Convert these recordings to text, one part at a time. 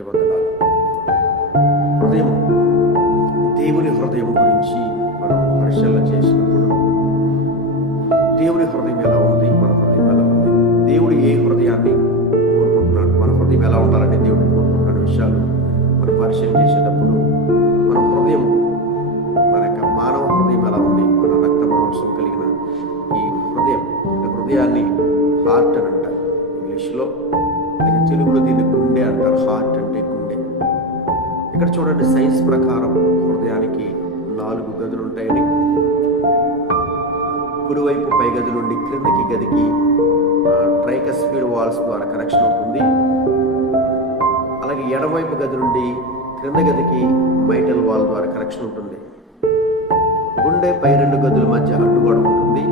వందనాలు. హృదయం, దేవుని హృదయం గురించి మనం పరిశీలన చేసినప్పుడు దేవుని హృదయం ఎలా ఉంది, మన హృదయం ఎలా ఉంది, దేవుడు ఏ హృదయాన్ని కోరుకుంటున్నాడు, మన హృదయం ఎలా ఉండాలని దేవుడు కోరుకుంటున్న విషయాలు మనం పరిశీలన చేసేటప్పుడు మన హృదయం, మన యొక్క మానవ హృదయం ఎలా ఉంది, మన రక్త మాంసం కలిగిన ఈ హృదయాన్ని హార్ట్ అని అంటారు ఇంగ్లీష్లో, తెలుగులో దీన్ని గుండె అంటారు. హార్ట్ అంటే గుండె. ఇక్కడ చూడండి, సైన్స్ ప్రకారం హృదయానికి 4 గదులు ఉంటాయని, కుడివైపు పై గది నుండి క్రిందికి గదికి ట్రైకస్పిడ్ వాల్స్ ద్వారా కనెక్షన్ ఉంటుంది. అలాగే ఎడమవైపు గది నుండి క్రింద గదికి మైటల్ వాల్ ద్వారా కనెక్షన్ ఉంటుంది. గుండె పై 2 గదుల మధ్య అడ్డుగోడ ఉంటుంది,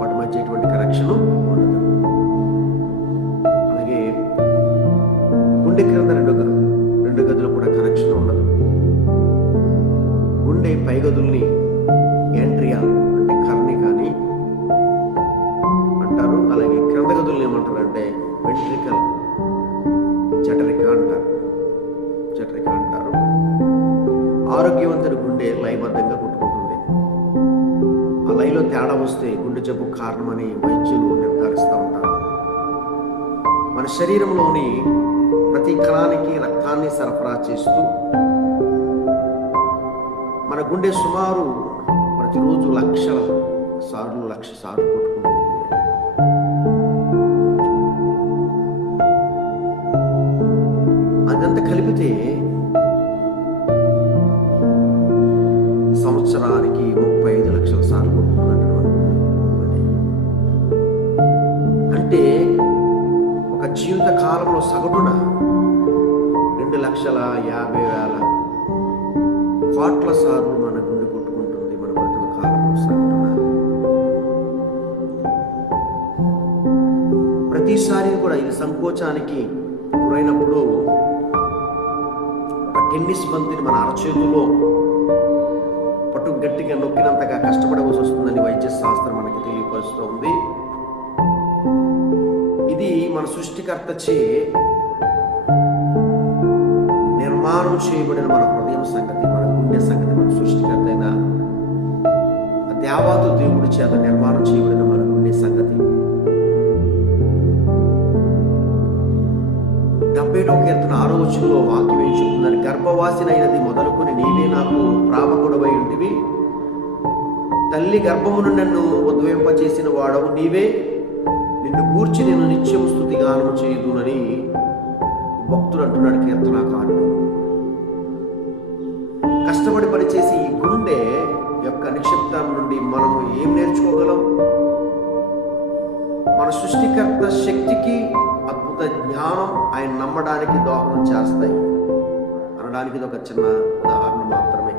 వాటి మధ్య ఎటువంటి కనెక్షన్ ఉండదు. అలాగే గుండె క్రింద 2 గదులు కూడా కనెక్షన్ ఉండదు. గుండె పై గదుల్ని యాంట్రియా అంటే కర్ణి కానీ అంటారు. అలాగే క్రింద గదుల్ని ఏమంటారు అంటే వెంట్రికల్ జఠరిక అంటారు. ఆరోగ్యవంతుడి గుండె లయబద్ధంగా కొట్టుకుంటుంది. ఆ లయలో తేడా వస్తే గుండె జబ్బు కారణమని వైద్యులు నిర్ధారిస్తూ ఉంటారు. మన శరీరంలోని ప్రతి కణానికి రక్తాన్ని సరఫరా చేస్తూ మన గుండె సుమారు ప్రతిరోజు 1,00,000 సార్లు కొట్టుకుంటూ ఉంటుంది. అదంతా కలిపితే సంవత్సరానికి 35 లక్షల సార్లు కొట్టుకుంటుందంట. అంటే ఒక జీవిత కాలంలో సగటున 2,50,000 కోట్ల సార్లు మన గుండె కొట్టుకుంటుంది మన బ్రతుకు కాలంలో సగటున. ప్రతిసారి కూడా ఇది సంకోచానికి గురైనప్పుడు ఒక టెన్నిస్ బంతిని మన అరచేతులో పట్టు గట్టిగా నొక్కినంతగా కష్టపడవలసి వస్తుందని వైద్య శాస్త్రం మనకి తెలియపరుస్తూ ఉంది. ఇది మన సృష్టికర్తచే నిర్మాణం చేయబడిన మన హృదయం సంగతి, మన గుండె సంగతి. మన సృష్టికర్త అయిన దేవాదు దేవుడి చేత నిర్మాణం చేయబడిన మన గుండె సంగతి. 70వ కీర్తన 6వ వచనంలో వాక్యం ఏం చెప్తుందని, గర్భవాసినైనది మొదలుకొని నీవే నాకు ప్రాపకుడవై ఉంటివి, తల్లి గర్భమును నన్ను ఉద్భవింపచేసిన వాడవు నీవే, నిన్ను గూర్చి నేను నిత్యం స్తుతిగానం చేయుదునని భక్తుడు అంటున్నాడు కీర్తనాకారుడు. కష్టపడి పనిచేసి ఈ గుండె యొక్క నిక్షిప్తాల నుండి మనము ఏం నేర్చుకోగలం? మన సృష్టికర్త శక్తికి, అద్భుత జ్ఞానం ఆయన నమ్మడానికి దోహదం చేస్తాయి అనడానికి ఇది ఒక చిన్న ఉదాహరణ మాత్రమే.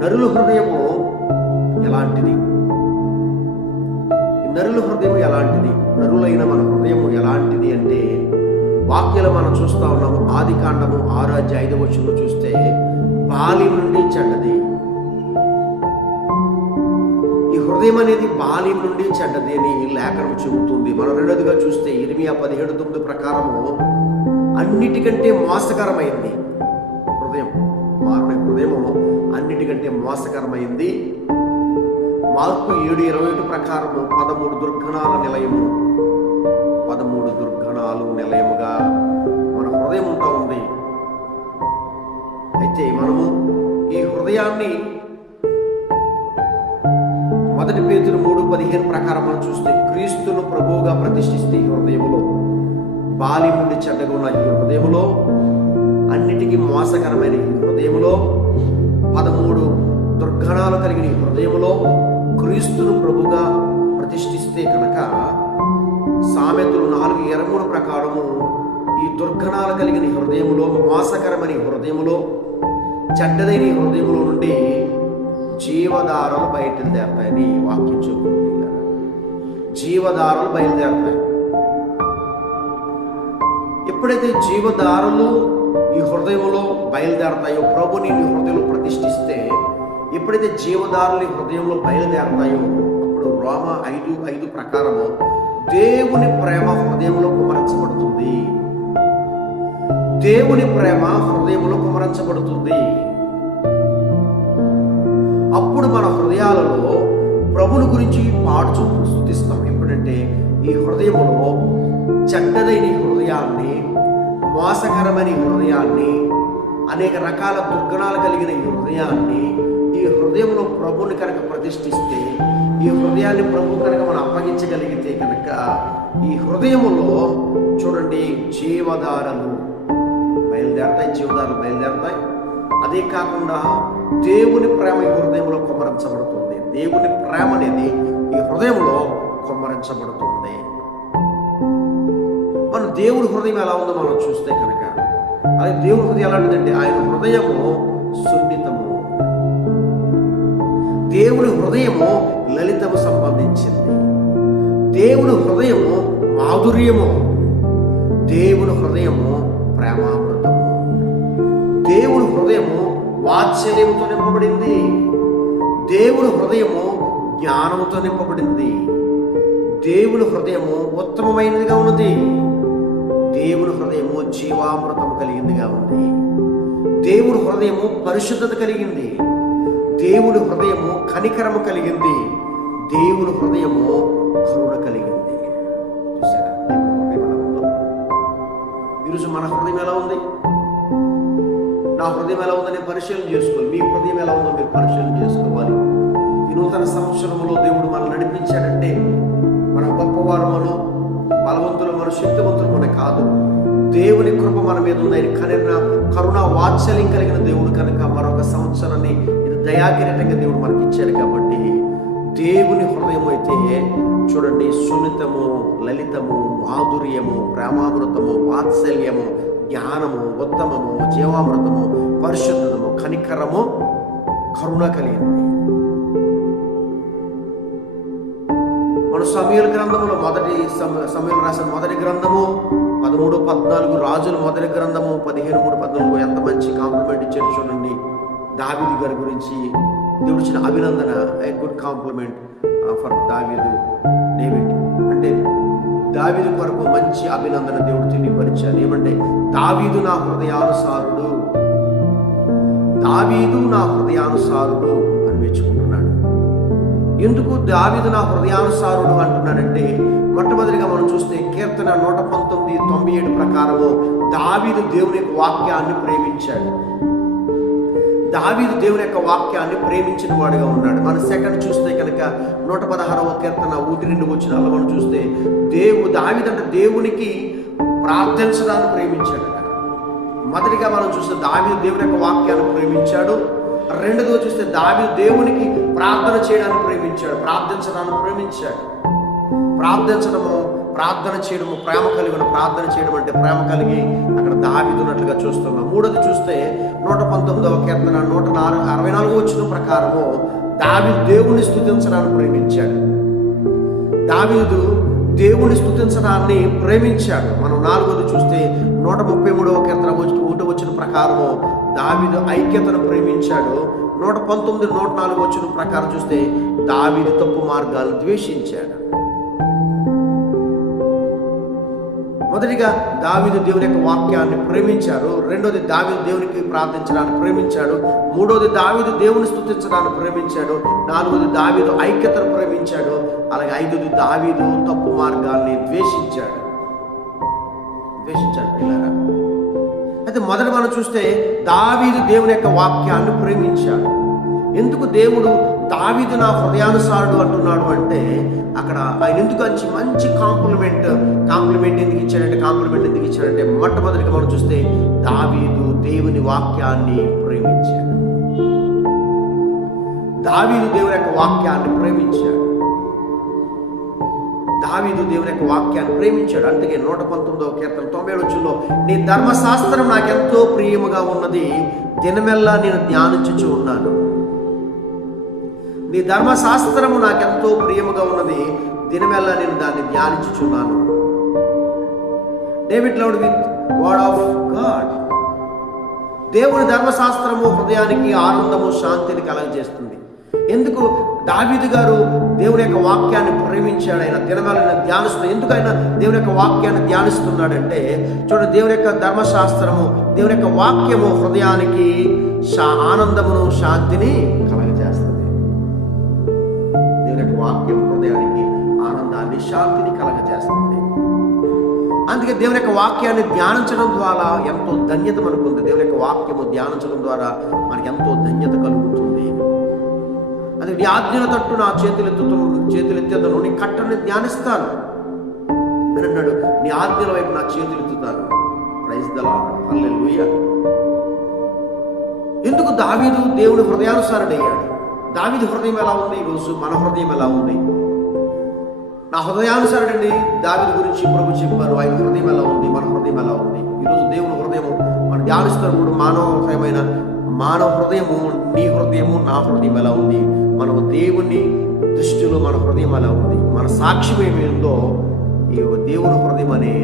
నరుల హృదయము ఎలాంటిది? నరుల హృదయం ఎలాంటిది? నరులైన మన హృదయం ఎలాంటిది అంటే వాక్యాలు మనం చూస్తూ ఉన్నాము. ఆదికాండము 6:5 చూస్తే బాల్యం నుండి చెడ్డది. ఈ హృదయం అనేది బాల్యం నుండి చెడ్డది అని లేఖనం చెబుతుంది. మనం రెండోదిగా చూస్తే ఇర్మియా 17:9 ప్రకారము అన్నిటికంటే మోసకరమైంది హృదయం. మానవ హృదయము అన్నిటికంటే మోసకరమైంది. మార్కు 7:21 ప్రకారము 13 దుర్గణాల నిలయము, 13 దుర్గణాలు నిలయముగా మన హృదయం ఉంటా ఉంది. అయితే మనము ఈ హృదయాన్ని 1 పేతురు 3:15 ప్రకారం మనం చూస్తే క్రీస్తును ప్రభువుగా ప్రతిష్ఠిస్తే ఈ హృదయములో, బాల్యం నుండి చెడ్డగా ఉన్న ఈ హృదయములో, అన్నిటికీ మోసకరమైన ఈ హృదయములో, 13 దుర్గణాలు కలిగిన ఈ హృదయములో క్రీస్తును ప్రభుగా ప్రతిష్ఠిస్తే కనుక సామెతలు 4:23 ప్రకారము ఈ దుర్గణాలు కలిగిన హృదయములో, మోసకరమైన హృదయములో, చెడ్డదైన హృదయములో నుండి జీవధారలు బయలుదేరతాయని వాక్యం చెబుతుంది. జీవధారలు బయలుదేరతాయి. ఎప్పుడైతే జీవధారలు ఈ హృదయములో బయలుదేరతాయో, ప్రభుని నీ హృదయంలో ప్రతిష్ఠిస్తే, ఎప్పుడైతే జీవధారలు హృదయంలో బయలుదేరతాయో, అప్పుడు రోమా 5:5 ప్రకారము దేవుని ప్రేమ హృదయంలో కుమరించబడుతుంది. దేవుని ప్రేమ హృదయంలో కుమరించబడుతుంది. అప్పుడు మన హృదయాలలో ప్రభుని గురించి పాడుచు స్తుతిస్తాం. ఎప్పుడంటే ఈ హృదయంలో చెడ్డదైన హృదయాన్ని, మోసకరమైన హృదయాన్ని, అనేక రకాల దుర్గుణాలు కలిగిన ఈ హృదయాన్ని, ఈ హృదయంలో ప్రభుని కనుక ప్రతిష్ఠిస్తే, ఈ హృదయాన్ని ప్రభు కనుక మనం అప్పగించగలిగితే కనుక ఈ హృదయములో చూడండి జీవధారలు బయలుదేరతాయి. అదే కాకుండా దేవుని ప్రేమ ఈ హృదయంలో కుమ్మరించబడుతుంది. దేవుని ప్రేమ అనేది ఈ హృదయంలో కుమ్మరించబడుతుంది. మన దేవుని హృదయం ఎలా ఉందో మనం చూస్తే కనుక, అది దేవుని హృదయం ఎలాంటిదంటే ఆయన హృదయము సున్నితము, దేవుని హృదయము లలితము సంబంధించింది, దేవుని హృదయము మాధుర్యము, దేవుని హృదయము ప్రేమామృతము, దేవుని హృదయము వాత్సల్యముతో నింపబడింది, దేవుని హృదయము జ్ఞానముతో నింపబడింది, దేవుని హృదయము ఉత్తమమైనదిగా ఉన్నది, దేవుని హృదయము జీవామృతము కలిగిందిగా ఉంది, దేవుని హృదయము పరిశుద్ధత కలిగింది, దేవుని హృదయము కనికరము కలిగింది, దేవుని హృదయము కరుణ కలిగింది. చూసారా దేవుని హృదయం ఎలా ఉందో? ఈరోజు మన హృదయం ఎలా ఉంది? నా హృదయం ఎలా ఉందని పరిశీలన చేసుకోవాలి. మీ హృదయం ఎలా ఉందో మీరు పరిశీలన చేసుకోవాలి. ఈ నూతన సంవత్సరంలో దేవుడు మనం నడిపించాడంటే మన గొప్పవారమనో బలవంతులమనో శక్తివంతులమనే కాదు, దేవుని కృప మన మీద ఉంది. కరుణ వాత్సల్యం కలిగిన దేవుడు కనుక మరొక సంవత్సరాన్ని ఇది దయాకిరీటంగా దేవుడు మనకి ఇచ్చాడు. కాబట్టి దేవుని హృదయం అయితే చూడండి సున్నితము, లలితము, మాధుర్యము, ప్రేమామృతము, వాత్సల్యము, జ్ఞానము, ఉత్తమము, జీవామృతము, పరిశుద్ధము, కనికరము, కరుణ కలిగింది. మన సమూయేలు గ్రంథములో సమూయేలు రాసిన మొదటి గ్రంథము 13-14, రాజుల మొదటి గ్రంథము 15-3-14 ఎంత మంచి కాంప్లిమెంట్ ఇచ్చారు చూడండి. దావీదు గారి గురించి దేవుడు ఇచ్చిన అభినందన, a good compliment for David. అంటే దావీదు కొరకు మంచి అభినందన దేవుడు తెలియపరిచారు. ఏమంటే దావీదు నా హృదయానుసారుడు, దావీదు నా హృదయానుసారుడు అని మెచ్చుకుంటున్నాడు. ఎందుకు దావీదు నా హృదయానుసారుడు అంటున్నాడంటే, మొట్టమొదటిగా మనం చూస్తే కీర్తన 119:97 ప్రకారము దావీదు దేవుని యొక్క వాక్యాన్ని ప్రేమించాడు. దావీదు దేవుని యొక్క వాక్యాన్ని ప్రేమించిన వాడుగా ఉన్నాడు. మన సెకండ్ చూస్తే కనుక 116వ కీర్తన 1-2 వచనాల్లో మనం చూస్తే దావీదు అంటే దేవునికి ప్రార్థించడాన్ని ప్రేమించాడు. మొదటిగా మనం చూస్తే దావీదు దేవుని యొక్క వాక్యాన్ని ప్రేమించాడు. రెండోది చూస్తే దావీదు దేవునికి ప్రార్థన చేయడాన్ని ప్రేమించాడు, ప్రార్థించడాన్ని ప్రేమించాడు. ప్రార్థన చేయడము ప్రేమ కలిగిన ప్రార్థన చేయడం అంటే ప్రేమ కలిగి అక్కడ దావీదు ఉన్నట్లుగా చూస్తున్నాం. మూడోది చూస్తే 119వ కీర్తన 164వ వచనం ప్రకారము దావీదు దేవుని స్తుతించడాన్ని ప్రేమించాడు. దావీదు దేవుని స్తుతించడాన్ని ప్రేమించాడు. మనం 4వది చూస్తే 133వ కీర్తన 1వ వచనం ప్రకారము దావీదు ఐక్యతను ప్రేమించాడు. 119, 104 వచనం ప్రకారం చూస్తే దావీదు తప్పు మార్గాలను ద్వేషించాడు. మొదటిగా దావీదు దేవుని యొక్క వాక్యాన్ని ప్రేమించాడు. రెండోది దావీదు దేవునికి ప్రార్థించడాన్ని ప్రేమించాడు. మూడోది దావీదు దేవుని స్తుతించడాన్ని ప్రేమించాడు. నాలుగోది దావీదు ఐక్యతను ప్రేమించాడు. అలాగే ఐదోది దావీదు తప్పు మార్గాల్ని ద్వేషించాడు. పిల్లరా, అయితే మొదట మనం చూస్తే దావీదు దేవుని యొక్క వాక్యాన్ని ప్రేమించాడు. ఎందుకు దేవుడు దావీదు నా హృదయానుసారుడు అంటున్నాడు అంటే, అక్కడ ఆయన ఎందుకు మంచి కాంప్లిమెంట్ ఎందుకు ఇచ్చాడంటే మొట్టమొదటిగా మనం చూస్తే దావీదు దేవుని వాక్యాన్ని ప్రేమించాడు. దావీదు దేవుని యొక్క వాక్యాన్ని ప్రేమించాడు. అందుకే 119వ కీర్తన 90వ వచనంలో నీ ధర్మశాస్త్రం నాకెంతో ప్రియముగా ఉన్నది, దినమెల్లా నేను ధ్యానించుచు ఉన్నాను. నీ ధర్మశాస్త్రము నాకెంతో ప్రియముగా ఉన్నది, దినమెల్లా నేను దాన్ని ధ్యానించుచున్నాను. David loved with word of God. దేవుని ధర్మశాస్త్రము హృదయానికి ఆనందము, శాంతిని కలగజేస్తుంది. ఎందుకు దావీదు గారు దేవుని యొక్క వాక్యాన్ని ప్రేమించాడు? ఆయన దినవేళ ధ్యానిస్తూ ఎందుకు ఆయన దేవుని యొక్క వాక్యాన్ని ధ్యానిస్తున్నాడంటే, చూడండి, దేవుని యొక్క ధర్మశాస్త్రము, దేవుని యొక్క వాక్యము హృదయానికి ఆనందమును శాంతిని కలగజేస్తుంది. దేవుని యొక్క వాక్యం హృదయానికి ఆనందాన్ని శాంతిని కలగజేస్తుంది. అందుకే దేవుని యొక్క వాక్యాన్ని ధ్యానించడం ద్వారా ఎంతో ధన్యత మనకు ఉంది. దేవుని యొక్క వాక్యము ధ్యానించడం ద్వారా మనకి ఎంతో ధన్యత కలుగుతుంది. అది నీ ఆజ్ఞల తట్టు నా చేతులెత్తేదను, నీ కట్టని ధ్యానిస్తాను అని అన్నాడు. నీ ఆజ్ఞల వైపు నా చేతులెత్తుతాను. ప్రైజ్ ది లార్డ్, హల్లెలూయా. ఎందుకు దావీదు దేవుని హృదయానుసారుడయ్యాడు? దావీదు హృదయం ఎలా ఉంది? ఈరోజు మన హృదయం ఎలా ఉంది? నా హృదయానుసారుడండి దావీదు గురించి ప్రభు చెప్పారు. ఆయన హృదయం ఎలా ఉంది? మన హృదయం ఎలా ఉంది? ఈరోజు దేవుని హృదయము మనం ధ్యానిస్తున్నప్పుడు మానవ హృదయము, నీ హృదయము, నా హృదయం ఎలా ఉంది? మనం దేవుని దృష్టిలో మన హృదయం ఎలా ఉంది? మన సాక్ష్యం ఏమి ఉందో ఈ దేవుని హృదయం అనే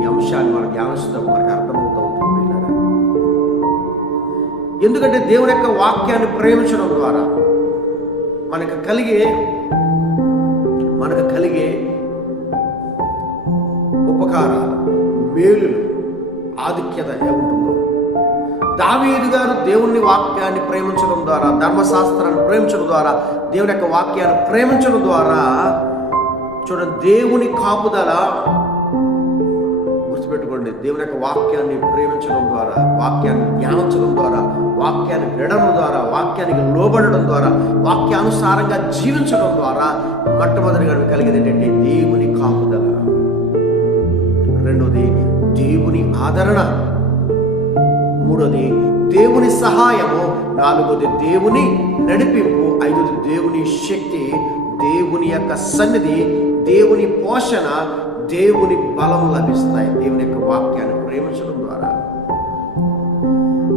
ఈ అంశాన్ని మనం ధ్యానిస్తాం, మనకు అర్థమవుతూ ఉంటుంది. ఎందుకంటే దేవుని యొక్క వాక్యాన్ని ప్రేమించడం ద్వారా మనకు కలిగే ఉపకారాలు, మేలులు, ఆధిక్యత ఏముంటుందో, దావీదు గారు దేవుని వాక్యాన్ని ప్రేమించడం ద్వారా, ధర్మశాస్త్రాన్ని ప్రేమించడం ద్వారా, దేవుని యొక్క వాక్యాన్ని ప్రేమించడం ద్వారా, చూడండి, దేవుని కాపుదల గుర్తుపెట్టుకోండి. దేవుని యొక్క వాక్యాన్ని ప్రేమించడం ద్వారా, వాక్యాన్ని ధ్యానించడం ద్వారా, వాక్యాన్ని వినడం ద్వారా, వాక్యానికి లోబడడం ద్వారా, వాక్యానుసారంగా జీవించడం ద్వారా మొట్టమొదటిగా కలిగేది ఏంటంటే దేవుని కాపుదల. రెండోది దేవుని ఆదరణ. మూడోది దేవుని సహాయము. నాలుగోది దేవుని నడిపింపు. ఐదోది దేవుని శక్తి, దేవుని యొక్క సన్నిధి, దేవుని పోషణ, దేవుని బలము లభిస్తాయి దేవుని యొక్క వాక్యాన్ని ప్రేమించడం ద్వారా.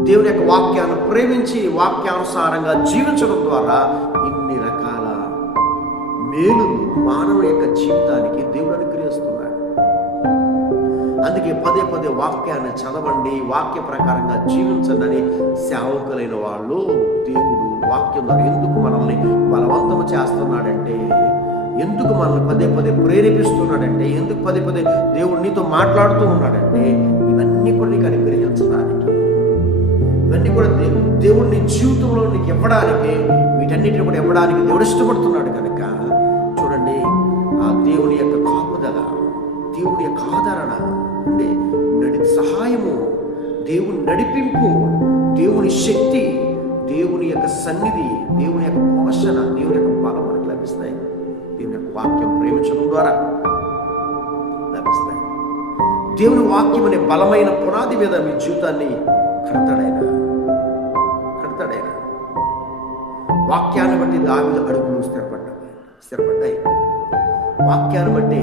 దేవుని యొక్క వాక్యాన్ని ప్రేమించి వాక్యానుసారంగా జీవించడం ద్వారా ఇన్ని రకాల మేలులు మానవ యొక్క జీవితానికి దేవుడు అనుగ్రహిస్తున్నాడు. అందుకే పదే పదే వాక్యాన్ని చదవండి, వాక్య ప్రకారంగా జీవించండి సేవకులైన వాళ్ళు దేవుడు వాక్యం ద్వారా ఎందుకు మనల్ని బలవంతం చేస్తున్నాడంటే, ఎందుకు మనల్ని పదే పదే ప్రేరేపిస్తున్నాడంటే, ఎందుకు పదే పదే దేవుడు నీతో మాట్లాడుతూ ఉన్నాడంటే, ఇవన్నీ కూడా నీకు అనుగ్రహించడానికి, ఇవన్నీ కూడా దేవుడు నీ జీవితంలో నీకు ఇవ్వడానికి, వీటన్నిటిని కూడా ఇవ్వడానికి దేవుడు ఇష్టపడుతున్నాడు కనుక చూడండి, ఆ దేవుని యొక్క కాపుదల, దేవుని యొక్క ఆదరణ, అంటే సహాయము, దేవుని నడిపింపు, దేవుని శక్తి, దేవుని యొక్క సన్నిధి, దేవుని యొక్క పోషణ, దేవుని యొక్క బలం మనకు లభిస్తాయి. దేవుని యొక్క వాక్యం ప్రేమించడం ద్వారా లభిస్తాయి. దేవుని వాక్యం అనే బలమైన పునాది మీద మీ జీవితాన్ని కడతాడైనా. వాక్యాన్ని బట్టి దావీదు అడుగులు స్థిరపడ్డాయి. వాక్యాన్ని బట్టి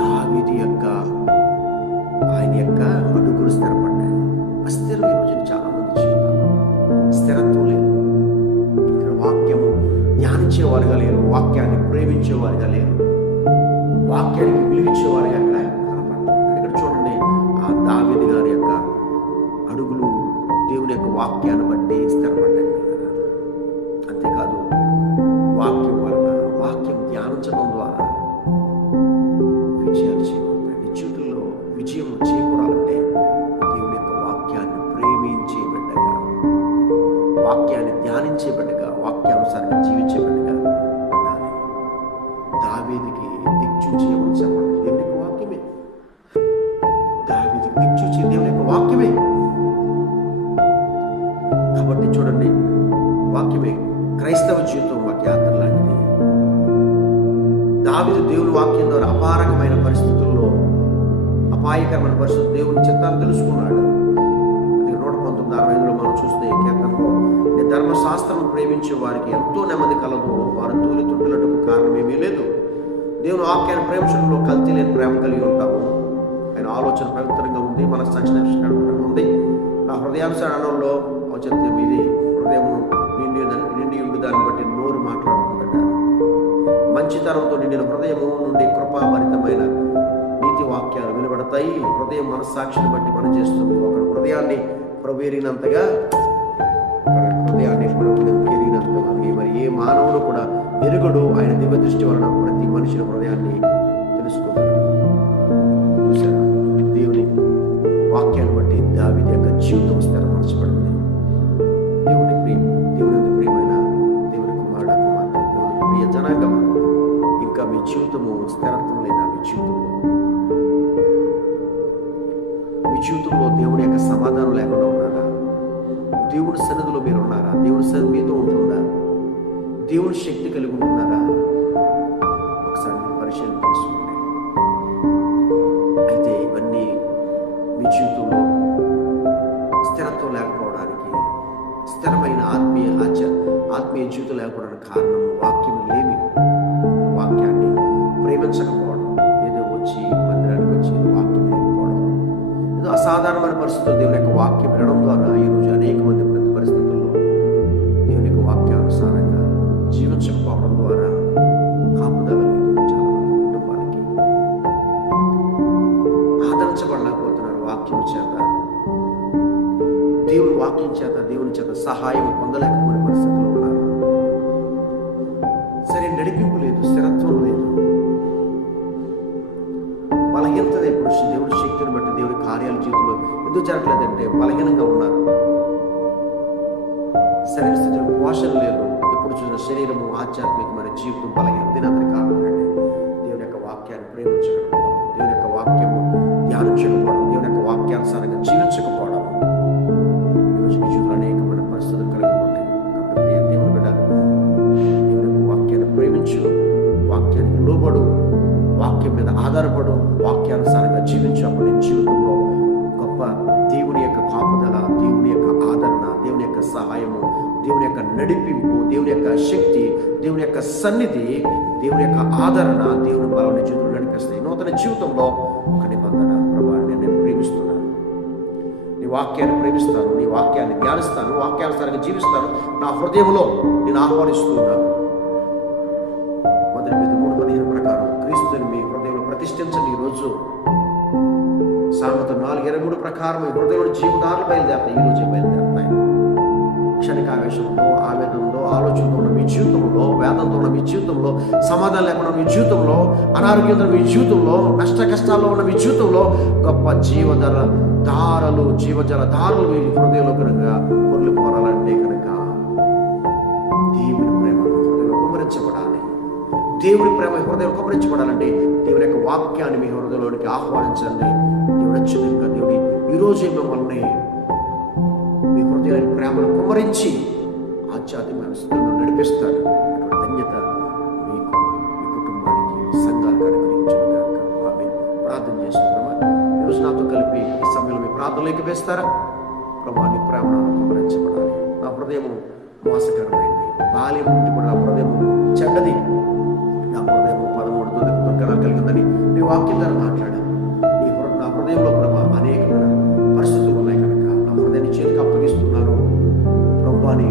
దావీదు యొక్క ఆయన యొక్క అడుగులు స్థిరపడ్డాయి. అస్థిరం ఈరోజు చాలా మంది జీవితాలు స్థిరత్వం లేదు. ఇక్కడ వాక్యము ధ్యానించేవారుగా లేరు, వాక్యాన్ని ప్రేమించేవారుగా లేరు, వాక్యానికి విలువించేవారుగా అక్కడ కనపడతారు. ఇక్కడ చూడండి, ఆ దావీదు గారి యొక్క అడుగులు దేవుని యొక్క వాక్యాన్ని బట్టి స్థిరపడ్డాయి. అంతేకాదు, వాక్యం వలన, వాక్యం ధ్యానించడం ద్వారా విజయాలు చేకూరుతాయి. నీ జీవితంలో విజయం చేకూరాలంటే దేవుని యొక్క వాక్యాన్ని ప్రేమించే బిడ్డగా, వాక్యాన్ని ధ్యానించే బిడ్డగా, వాక్యానుసారంగా జీవించే బిడ్డగా ఉండాలి. దావీదుకి దిక్చూచి ఏమని చెప్పండి? దేవుని యొక్క వాక్యమే. దావీదుకి దిక్చూచి దేవుని యొక్క వాక్యమే. కాబట్టి చూడండి, వాక్యమే క్రైస్తవ జీవితం ఒక యాత్ర లాంటిది. దావీదు దేవుని వాక్యం ద్వారా అపారకమైన పరిస్థితుల్లో, అపాయకరమైన పరిస్థితులు దేవుని చిత్తాన్ని తెలుసుకున్నాడు. 119:65 మనం చూస్తే కీర్తనలో, ధర్మశాస్త్రం ప్రేమించే వారికి ఎంతో నెమ్మది కలదు, వారు తూలి తుట్టులకు కారణమేమీ లేదు. దేవుని వాక్యాన్ని ప్రేమించడంలో కల్తీ లేని ప్రేమ కలిగి ఉంటాము. ఆయన ఆలోచన పవిత్రంగా ఉంది, మన సాక్షిగా ఉంది. నా హృదయానుసారంలో ఔచిత్యం ఇది. హృదయం నిండి ఉండి దాన్ని బట్టి నోరు మాట్లాడుతుందట. మంచితనంతో నిండిన హృదయము నుండి కృపాభరితమైన నీతి వాక్యాలు వెలువడతాయి. హృదయం మనస్సాక్షిని బట్టి పనిచేస్తుంది. ఒకరి హృదయాన్ని ప్రభు ఎరిగినంతగా మరి ఏ ఏ మానవుడు కూడా ఎరుగడు. ఆయన దివ్య దృష్టి వలన ప్రతి మనిషిని హృదయాన్ని తెలుసుకోగలడు. చూసారా, దేవుని వాక్యాన్ని బట్టి దావీదు యొక్క జీవితం స్థిరపరచబడింది. దేవుని ప్రియమైన దేవుని కుమారుడు కుమార్తె, దేవుని ప్రియ జనాంగం, ఇంకా మీ జీవితము స్థిరత్వం లేదా? మీ జీవితంలో దేవుని యొక్క సమాధానం లేకుండా ఉన్నారా? దేవుని సన్నిధిలో మీరు ఉన్నారా? దేవుని సన్నిధి మీతో ఉంటుందా? దేవుని శక్తి కలిగి ఉంటున్నారా? ఒకసారి మీరు పరిశీలన చేసుకోండి. అయితే ఇవన్నీ మీ జీవితంలో స్థిరత్వం లేకపోవడానికి, స్థిరమైన ఆత్మీయ జీవితం లేకపోవడానికి కారణం వాక్యం లేమి, వాక్యాన్ని ప్రేమించకపోవడం, ఏదో వచ్చి మందిరానికి వచ్చి వాక్యం లేకపోవడం, ఏదో అసాధారణమైన పరిస్థితుల్లో దేవుని యొక్క వాక్యం వినడం ద్వారా ఈరోజు అనేక మంది పరిస్థితుల్లో దేవుని యొక్క వాక్యానుసారంగా జీవించకపోవడం ద్వారా కాపుదల లేదు. చాలా మంది కుటుంబాలకి ఆదరించబడలేకపోతున్నారు. వాక్యం చేత, దేవుని వాక్యం చేత, దేవుని చేత సహాయం పొందలేకపోయిన పరిస్థితుల్లో ఉన్నారు. సరే, నడిపింపు లేదు, స్థిరత్వం లేదు, బలహీనత. ఇప్పుడు దేవుడి శక్తిని బట్టి దేవుడి కార్యాల జీవితంలో ఎందుకు జరగలేదంటే బలహీనంగా ఉన్నారు. సరైన స్థితిలో పోషణ లేదు. ఎప్పుడు చూసిన శరీరము, ఆధ్యాత్మికమైన జీవితం బలహీన. దీనంతటి కారణం ఏంటంటే దేవుని యొక్క వాక్యాన్ని ప్రేమించకపోవడం, దేవుని యొక్క వాక్యము ధ్యానించకపోవడం, దేవుని యొక్క వాక్యానుసారంగా జీవించకపోవడం. ఈరోజు మీ జీవితంలో అనేకమైన పరిస్థితులు కలిగి ఉన్నాయి. కాబట్టి దేవుని బిడ్డ, దేవుని యొక్క వాక్యాన్ని ప్రేమించు, వాక్యానికి లోబడు, వాక్యం మీద ఆధారపడు, వాక్యానుసారంగా జీవించు. అప్పుడు నీ జీవితంలో గొప్ప దేవుని యొక్క కాపుదల, దేవుని యొక్క ఆదరణ, దేవుని యొక్క సహాయము, దేవుని యొక్క నడిపింపు, దేవుని యొక్క శక్తి, దేవుని యొక్క సన్నిధి, దేవుని యొక్క ఆదరణ, దేవుని బలం జీవితంలో నడిపిస్తాయి. నూతన జీవితంలో ఒక నిబంధన, ప్రభువా నేను ప్రేమిస్తున్నాను, నీ వాక్యాన్ని ప్రేమిస్తాను, నీ వాక్యాన్ని ధ్యానిస్తాను, వాక్యానుసారంగా జీవిస్తాను, నా హృదయంలో నేను ఆహ్వానిస్తున్నాను. మొదటి 3:15 ప్రకారం క్రీస్తుని మీ హృదయంలో ప్రతిష్ఠించండి. ఈరోజు సామెతలు 4:23 ప్రకారం ఈ హృదయంలో జీవనాలు బయలుదేరుతాయి. ఈరోజే బయలుదేరుతాయి. క్షణికావేశంలో, ఆవేదనలో, ఆలోచనలో ఉన్న మీ జీవితంలో, వేదంతో ఉన్న మీ జీవితంలో, సమాధానం లేకుండా మీ జీవితంలో, అనారోగ్యంతో మీ జీవితంలో, నష్ట కష్టాల్లో ఉన్న మీ జీవితంలో గొప్ప జీవజల ధారలు మీ హృదయంలో కనుక పొర్లు పోరాలంటే కనుక దేవుని ప్రేమ హృదయంలో కుమ్మరించబడాలి. దేవుని ప్రేమ హృదయం కుమ్మరించబడాలంటే దేవుని యొక్క వాక్యాన్ని మీ హృదయంలోనికి ఆహ్వానించండి. దేవుడు అత్యున్నతంగా దేవుడి ఈరోజే మిమ్మల్ని మీ హృదయాన్ని ప్రేమను కుమ్మరించి ఆధ్యాత్మిక స్థితిలో నడిపిస్తాడు. అటువంటి ధన్యత మీకు, మీ కుటుంబానికి, మీ సంఘాలకు అనుగ్రహించుగాక. ఆమె ప్రార్థన చేసుకుందామా? ఈరోజు నాతో కలిపి ఈ సమయంలో మీ ప్రార్థనలోకి వేస్తారా? ప్రభా, నీ ప్రేమ కుమ్మరించబడాలి. నా హృదయం మోసకరమైంది, బాల్యం నుండి కూడా నా హృదయం చెడ్డది, నా హృదయం 13 దుర్గణాలు కలిగిందని నీ వాక్యం ద్వారా మాట్లాడాను. నా హృదయంలో ప్రభా అనేకమైన పరిస్థితులు ఉన్నాయి కనుక నా హృదయాన్ని చేతికి అప్పగిస్తున్నాను. ప్రభు అని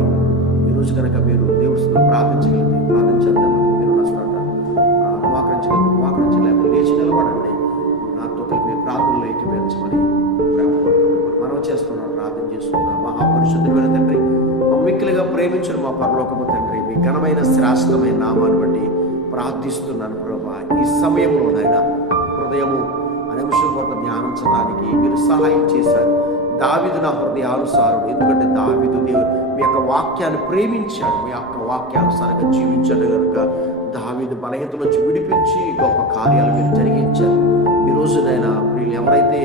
ఈరోజు కనుక మీరు దేవుడితో ప్రార్థించగలిగితే ప్రార్థించేద్దాం. మీరు నష్టంగా మోకరించలేక లేచి నిలబడండి. నాతో కలిపి ప్రార్థనలో ఏకీభవించమని ప్రేమ కోరుతున్నాను. మనం చేస్తున్నాం, ప్రార్థన చేస్తున్నాం. మహాపరిశుద్ధుడైన తండ్రి, మిక్కిలిగా ప్రేమించిన మా పరలోకపు తండ్రి, మీ ఘనమైన శ్రేష్టమైన నామాన్ని బట్టి ప్రార్థిస్తున్నాను ప్రభా. ఈ సమయంలో నాయన హృదయము నిమిషం కొరకు ధ్యానించడానికి మీరు సహాయం చేశారు. దావీదు నా హృదయానుసారుడు, ఎందుకంటే దావీదు మీ యొక్క వాక్యాన్ని ప్రేమించాడు, మీ యొక్క వాక్యానుసారంగా జీవించాడు కనుక దావీదు బలహీనత నుంచి విడిపించి గొప్ప కార్యాలు మీరు జరిగించారు. ఈరోజు నాయన వీళ్ళు ఎవరైతే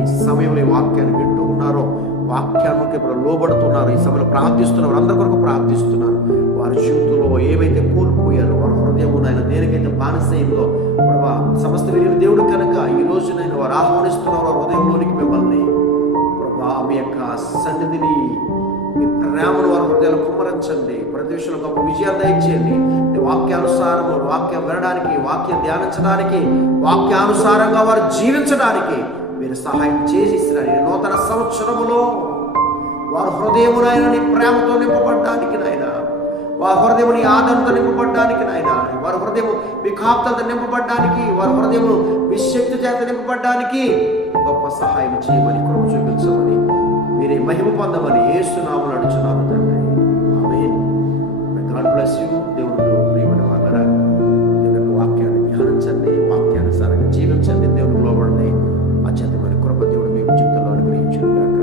ఈ సమయంలో ఈ వాక్యాన్ని వింటూ ఉన్నారో, వాక్యానికి ఇప్పుడు లోబడుతున్నారు, ఈ సమయంలో ప్రార్థిస్తున్నారు, అందరి కొరకు ప్రార్థిస్తున్నారు. వారి జీవితంలో ఏవైతే కోల్పోయారో, వారి హృదయము నాయన దేనికైతే బానిసైందో ప్రభా, సమస్త వీరి దేవుడు కనుక ఈ రోజు నేను వారు ఆహ్వానిస్తున్నారు వారి హృదయంలోనికి మిమ్మల్ని ప్రభా. మీ యొక్క సన్నిధిని, మీ ప్రేమను వారి హృదయాలు కుమ్మరించండి. ప్రతి విషయంలో గొప్ప విజయాలు దయచేయండి. వాక్యానుసారము, వాక్యం వినడానికి, వాక్యం ధ్యానించడానికి, వాక్యానుసారంగా వారు జీవించడానికి మీరు సహాయం చేసి నూతన సంవత్సరములో వారి హృదయమునైనా నీ ప్రేమతో నింపబడ్డానికి నాయన, వారి హృదయం నీ ఆదరణతో నింపబడ్డానికి నాయన, వారి హృదయం మీ కాపుదలతో నింపబడ్డానికి, వారి హృదయం మీ శక్తి చేత నింపబడ్డానికి గొప్ప సహాయం చేయమని, కృప చూపించమని, మీరే మహిమ పొందమని యేసు నామములో అడుగుచున్నాము తండ్రి. ఆమేన్. God bless you. దేవుడు ప్రియమైన వాళ్ళరా, దేవుని యొక్క వాక్యాన్ని ధ్యానించండి, వాక్యానుసారంగా జీవించండి, దేవుని లోబడండి. అత్యంతమైన కృప దేవుడు మీ జీవితంలో అనుగ్రహించును గాక.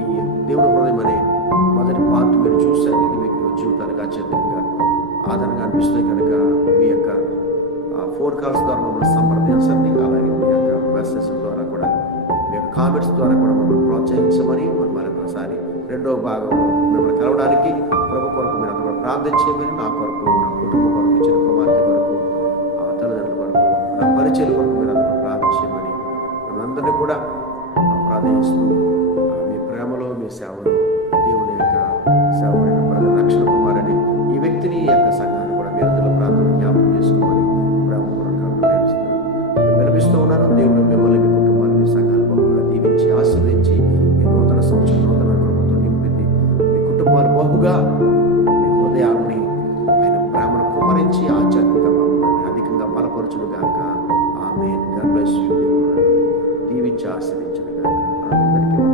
ఈ దేవుని హృదయం అనే మొదటి పార్ట్ మీరు చూశారు. ఇది మీకు జీవితానికి అత్యంతంగా ఆదరణగా అనిపిస్తుంది కనుక మీ యొక్క ఫోన్ కాల్స్ ద్వారా మమ్మల్ని సంప్రదించండి. అలాగే మీ యొక్క మెసేజ్ ద్వారా కూడా, మీ యొక్క కామెంట్స్ ద్వారా కూడా మమ్మల్ని ప్రోత్సహించమని మరొకసారి రెండవ భాగంలో మిమ్మల్ని కలవడానికి ప్రభు కొరకు మీరు అందరూ ప్రార్థించమని, నా కొరకు, నా కుటుంబం కొరకు, ఇచ్చిన కుమార్తె కొరకు, తల్లిదండ్రుల కొరకు, నా పరిచయాల కొరకు మీరు అందరూ ప్రార్థించమని మనందరినీ కూడా ప్రార్థిస్తూ మీ ప్రేమలో, మీ సేవలో దేవుని యొక్క సేవకుడైన ప్రజల రక్షణ కుమారుని ఈ వ్యక్తిని, ఈ యొక్క సంఘాన్ని కూడా మీరు అందరూ ప్రార్థన జ్ఞాపకం చేసుకోమని వినిపిస్తూ ఉన్నాను. దేవుడు మిమ్మల్ని, మీ కుటుంబాన్ని, మీ సంఘాలు బహుగా దీవించి ఆశీర్వదించి ఈ నూతన సంవత్సరం నూతన కృపతో నింపి మీ కుటుంబాలు బహుగా మీ హృదయాన్ని ఆయన ప్రేమను కుమ్మరించి ఆధ్యాత్మిక మమ్మల్ని అధికంగా బలపరచును గాక. ఆమేన్. God bless you. దీవించి ఆశీర్వదించును గాక. అందరికీ